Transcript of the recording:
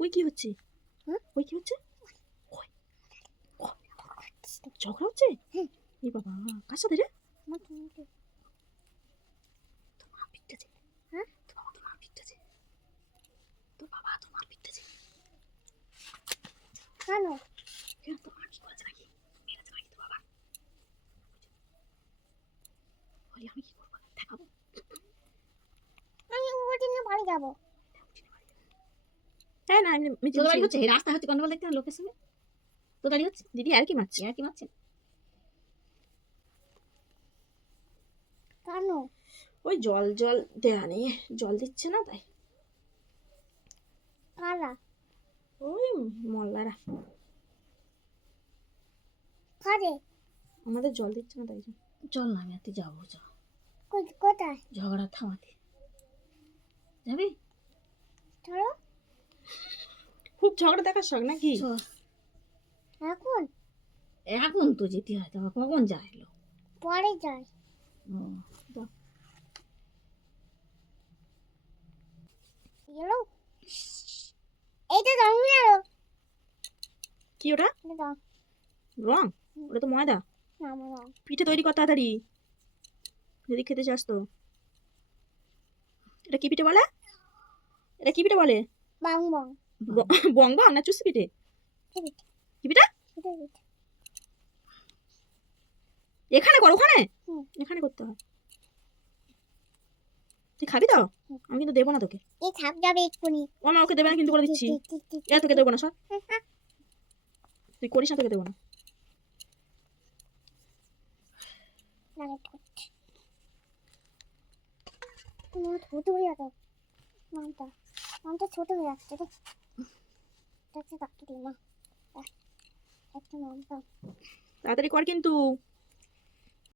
ওই কি হচ্ছে? হ্যাঁ? ওই কি হচ্ছে? ওই, ওই, ঝগড়া হচ্ছে? হ্যাঁ। এই বাবা, কার সাথে রে? আমার তোমাকে তোর মা পিটতেছে। হ্যাঁ? তোর মা পিটতেছে। তোর বাবা তোর মা পিটতেছে। কেন? কেন, তোর মা কি করেছে নাকি? মেরেছে নাকি তোর বাবা? বলি আমি কি করবো? দেখাবো। আমি ওদিনে বাড়ি যাবো। হ্যাঁ না, আমি তোর বাড়ি হচ্ছে, এই রাস্তা হচ্ছে গন্ডগোল দেখতে না লোকের সঙ্গে। তোর বাড়ি হচ্ছে, দিদি আর কি মারছে? আর কি মারছে? কেন? ওই জল জল দেয়া নেই, জল দিচ্ছে না তাই। কারা? ওই মল্লারা কারে? আমাদের জল দিচ্ছে না তাই জন্য। চল না, আমি আর তুই যাবো, চ কোথায়? ঝগড়া থামাতে যাবি? চলো। খুব ঝগড়া দেখার শখ নাকি? চ। এখন? এখন তো যেতে হয়, তবে কখন যায় লোক? পরে যাই। গেলো? এইটা রং মেরো। কি ওটা? রং। রং? ওটা তো ময়দা। না আমার রং। পিঠে তৈরি কর তাড়াতাড়ি, যদি খেতে চাস তো। এটা কি পিঠে বলে? এটা কি পিঠে বলে? বাং বাং। বং বং না চুষি পিঠে? কি পিঠা? এখানে কর, ওখানে? হুম। এখানে করতে হয়। তুই খাবি তো? আমি কিন্তু দেবো না তোকে। এই থাক যাবে এক্ষুনি। ও মা, ওকে দেবে না কিন্তু বলে দিচ্ছি। এ তোকে দেবো না, সব তুই করিস না, তোকে দেবো না। তোমার ছোট হয়ে যাবে মামটা ছোট হয়ে যাচ্ছে রে। দেখতে থাকতে দিই না একটা মামটা। তাড়াতাড়ি কর কিন্তু।